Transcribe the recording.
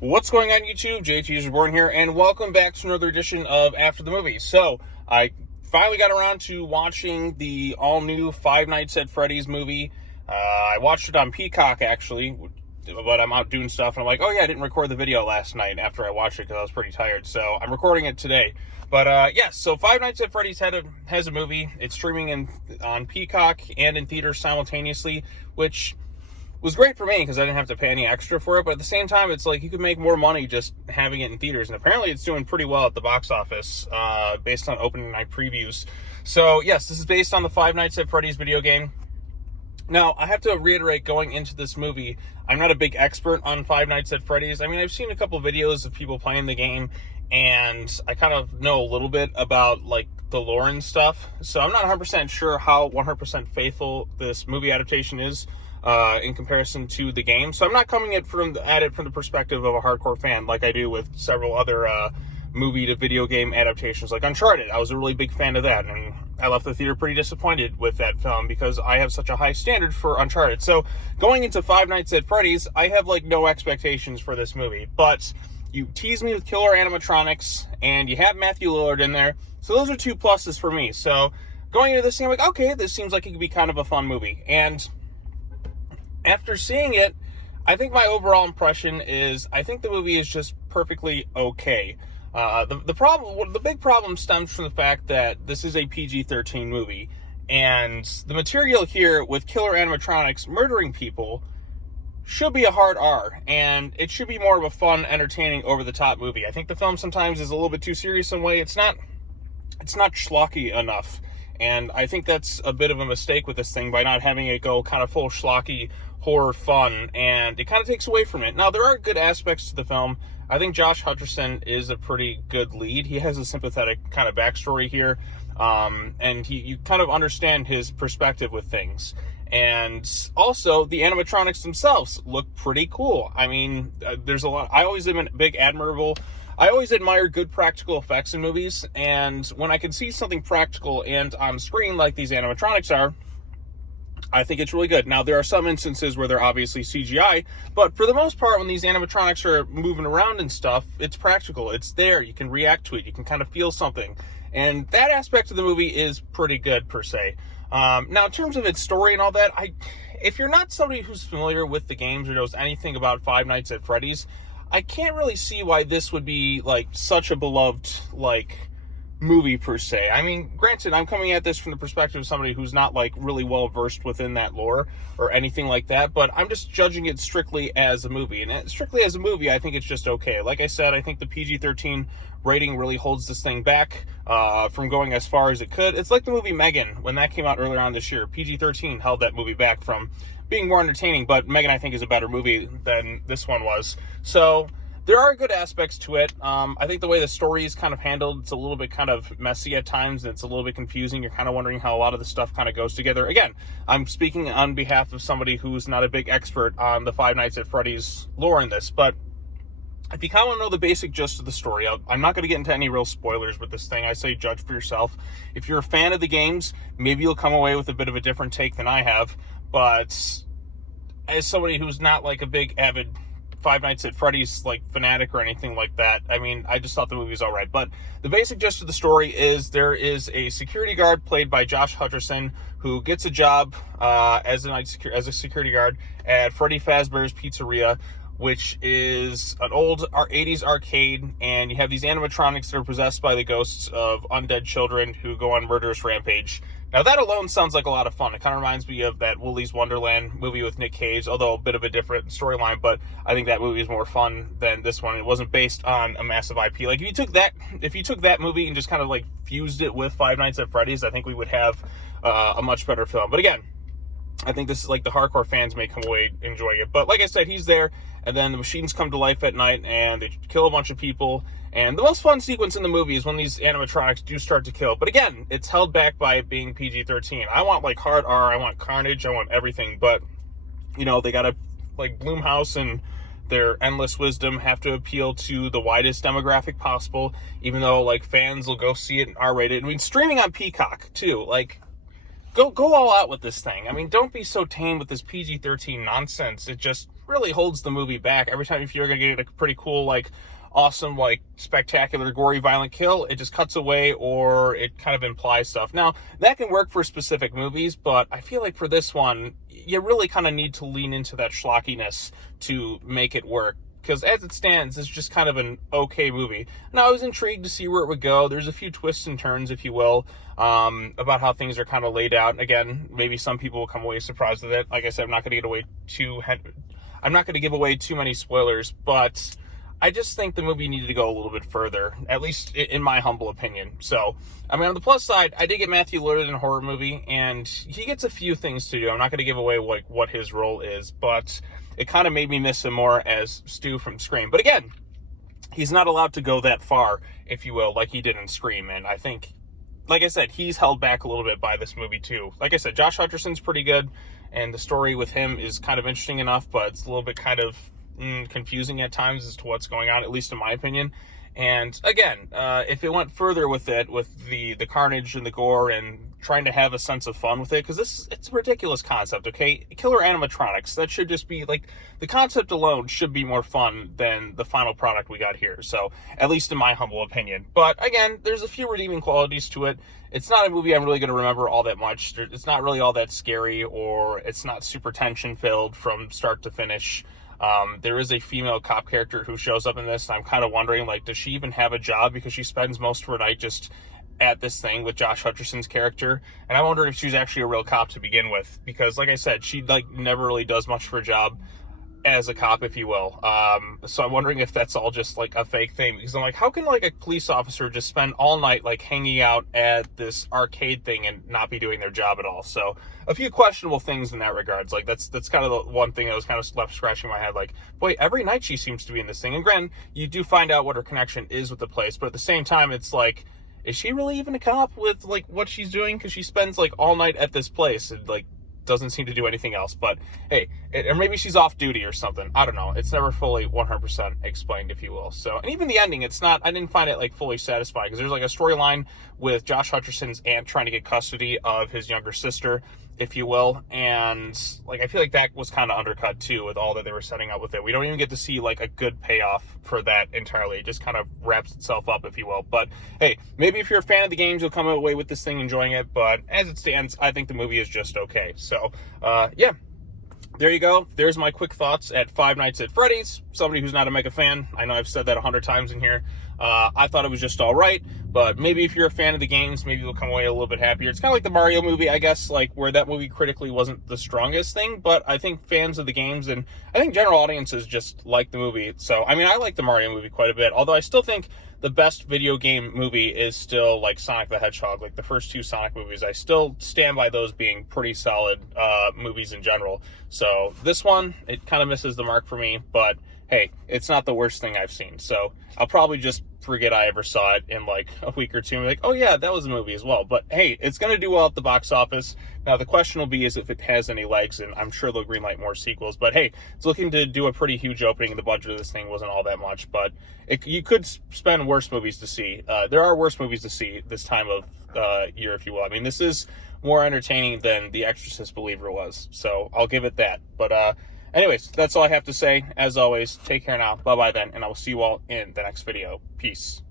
What's going on YouTube? JT is Reborn here, and welcome back to another edition of After the Movie. So, I finally got around to watching the all-new Five Nights at Freddy's movie. I watched it on Peacock, actually, but I'm out doing stuff, and I'm like, oh yeah, I didn't record the video last night after I watched it because I was pretty tired, so I'm recording it today. But, yes, so Five Nights at Freddy's has a movie. It's streaming on Peacock and in theaters simultaneously, which was great for me because I didn't have to pay any extra for it, but at the same time, it's like you could make more money just having it in theaters, and apparently it's doing pretty well at the box office based on opening night previews. So yes, this is based on the Five Nights at Freddy's video game. Now, I have to reiterate, going into this movie, I'm not a big expert on Five Nights at Freddy's. I mean, I've seen a couple videos of people playing the game, and I kind of know a little bit about like the lore and stuff, so I'm not 100% sure how 100% faithful this movie adaptation is in comparison to the game. So I'm not coming at it from the perspective of a hardcore fan like I do with several other movie to video game adaptations like Uncharted. I was a really big fan of that, and I left the theater pretty disappointed with that film because I have such a high standard for Uncharted. So going into Five Nights at Freddy's, I have like no expectations for this movie, but you tease me with killer animatronics and you have Matthew Lillard in there, so those are two pluses for me. So going into this thing, I'm like, okay, this seems like it could be kind of a fun movie. And after seeing it, I think my overall impression is I think the movie is just perfectly okay. The big problem stems from the fact that this is a PG-13 movie, and the material here with killer animatronics murdering people should be a hard R, and it should be more of a fun, entertaining, over-the-top movie. I think the film sometimes is a little bit too serious in a way. It's not schlocky enough, and I think that's a bit of a mistake with this thing by not having it go kind of full schlocky horror fun, and it kind of takes away from it. Now, there are good aspects to the film. I think Josh Hutcherson is a pretty good lead. He has a sympathetic kind of backstory here, and you kind of understand his perspective with things. And also, the animatronics themselves look pretty cool. I mean, there's a lot. I always admire good practical effects in movies, and when I can see something practical and on screen like these animatronics are, I think it's really good. Now, there are some instances where they're obviously CGI, but for the most part, when these animatronics are moving around and stuff, it's practical. It's there. You can react to it. You can kind of feel something. And that aspect of the movie is pretty good, per se. Now, in terms of its story and all that, if you're not somebody who's familiar with the games or knows anything about Five Nights at Freddy's, I can't really see why this would be, like, such a beloved, like, movie per se. I mean, granted, I'm coming at this from the perspective of somebody who's not like really well versed within that lore or anything like that, but I'm just judging it strictly as a movie, and strictly as a movie, I think it's just okay. Like I said, I think the PG-13 rating really holds this thing back from going as far as it could. It's like the movie Megan, when that came out earlier on this year. PG-13 held that movie back from being more entertaining, but Megan, I think, is a better movie than this one was. So there are good aspects to it. I think the way the story is kind of handled, it's a little bit kind of messy at times, and it's a little bit confusing. You're kind of wondering how a lot of the stuff kind of goes together. Again, I'm speaking on behalf of somebody who's not a big expert on the Five Nights at Freddy's lore in this, but if you kind of want to know the basic gist of the story, I'm not going to get into any real spoilers with this thing. I say judge for yourself. If you're a fan of the games, maybe you'll come away with a bit of a different take than I have, but as somebody who's not like a big avid Five Nights at Freddy's like fanatic or anything like that, I mean, I just thought the movie was all right. But the basic gist of the story is there is a security guard played by Josh Hutcherson who gets a job as a security guard at Freddy Fazbear's Pizzeria, which is an old 80s arcade, and you have these animatronics that are possessed by the ghosts of undead children who go on murderous rampage. Now, that alone sounds like a lot of fun. It kind of reminds me of that Willy's Wonderland movie with Nick Cage, although a bit of a different storyline, but I think that movie is more fun than this one. It wasn't based on a massive IP. Like, if you took that movie and just kind of, like, fused it with Five Nights at Freddy's, I think we would have a much better film. But again, I think this is like the hardcore fans may come away enjoying it. But like I said, he's there, and then the machines come to life at night, and they kill a bunch of people. And the most fun sequence in the movie is when these animatronics do start to kill. But again, it's held back by it being PG-13. I want like hard R, I want carnage, I want everything. But, you know, they gotta, like, Blumhouse and their endless wisdom have to appeal to the widest demographic possible, even though, like, fans will go see it in R-rated. I mean, streaming on Peacock, too. Like, go all out with this thing. I mean, don't be so tame with this PG-13 nonsense. It just really holds the movie back. Every time if you're going to get a pretty cool, like, awesome, like, spectacular, gory, violent kill, it just cuts away or it kind of implies stuff. Now, that can work for specific movies, but I feel like for this one, you really kind of need to lean into that schlockiness to make it work. Because as it stands, it's just kind of an okay movie. Now, I was intrigued to see where it would go. There's a few twists and turns, if you will, about how things are kind of laid out. Again, maybe some people will come away surprised with it. Like I said, I'm not going to give away too many spoilers, but I just think the movie needed to go a little bit further, at least in my humble opinion. So, I mean, on the plus side, I did get Matthew Lillard in a horror movie, and he gets a few things to do. I'm not going to give away like what his role is, but it kind of made me miss him more as Stu from Scream. But again, he's not allowed to go that far, if you will, like he did in Scream. And I think, like I said, he's held back a little bit by this movie too. Like I said, Josh Hutcherson's pretty good, and the story with him is kind of interesting enough, but it's a little bit kind of confusing at times as to what's going on, at least in my opinion. And again, if it went further with it, with the carnage and the gore and trying to have a sense of fun with it, because it's a ridiculous concept, okay? Killer animatronics, that should just be, like, the concept alone should be more fun than the final product we got here. So, at least in my humble opinion. But again, there's a few redeeming qualities to it. It's not a movie I'm really going to remember all that much. It's not really all that scary, or it's not super tension-filled from start to finish. There is a female cop character who shows up in this, and I'm kind of wondering, like, does she even have a job? Because she spends most of her night just at this thing with Josh Hutcherson's character, and I wonder if she's actually a real cop to begin with, because, like I said, she, like, never really does much for a job as a cop, if you will. So I'm wondering if that's all just, like, a fake thing, because I'm like, how can, like, a police officer just spend all night, like, hanging out at this arcade thing and not be doing their job at all? So a few questionable things in that regards. Like, that's kind of the one thing that was kind of left scratching my head, like, boy, every night she seems to be in this thing. And granted, you do find out what her connection is with the place, but at the same time, it's like, is she really even a cop with, like, what she's doing? Because she spends, like, all night at this place and, like, doesn't seem to do anything else. But hey, or maybe she's off duty or something. I don't know. It's never fully 100% explained, if you will. So, and even the ending, it's not, I didn't find it, like, fully satisfying, because there's, like, a storyline with Josh Hutcherson's aunt trying to get custody of his younger sister, if you will, and, like, I feel like that was kind of undercut too with all that they were setting up with it. We don't even get to see, like, a good payoff for that entirely. It just kind of wraps itself up, if you will. But hey, maybe if you're a fan of the games, you'll come away with this thing enjoying it, but as it stands, I think the movie is just okay. So yeah, there you go. There's my quick thoughts at Five Nights at Freddy's. Somebody who's not a mega fan, I know I've said that 100 times in here. I thought it was just all right, but maybe if you're a fan of the games, maybe you'll come away a little bit happier. It's kind of like the Mario movie, I guess, like, where that movie critically wasn't the strongest thing, but I think fans of the games and I think general audiences just like the movie. So, I mean, I like the Mario movie quite a bit, although I still think the best video game movie is still, like, Sonic the Hedgehog, like the first two Sonic movies. I still stand by those being pretty solid movies in general. So this one, it kind of misses the mark for me, but hey, it's not the worst thing I've seen. So I'll probably just forget I ever saw it in, like, a week or two and be like, oh yeah, that was a movie as well. But hey, it's going to do well at the box office. Now the question will be is if it has any legs, and I'm sure they'll greenlight more sequels. But hey, it's looking to do a pretty huge opening. The budget of this thing wasn't all that much, but you could spend worse movies to see. There are worse movies to see this time of year, if you will. I mean, this is more entertaining than The Exorcist Believer was, so I'll give it that. But anyways, that's all I have to say. As always, take care now. Bye-bye then, and I will see you all in the next video. Peace.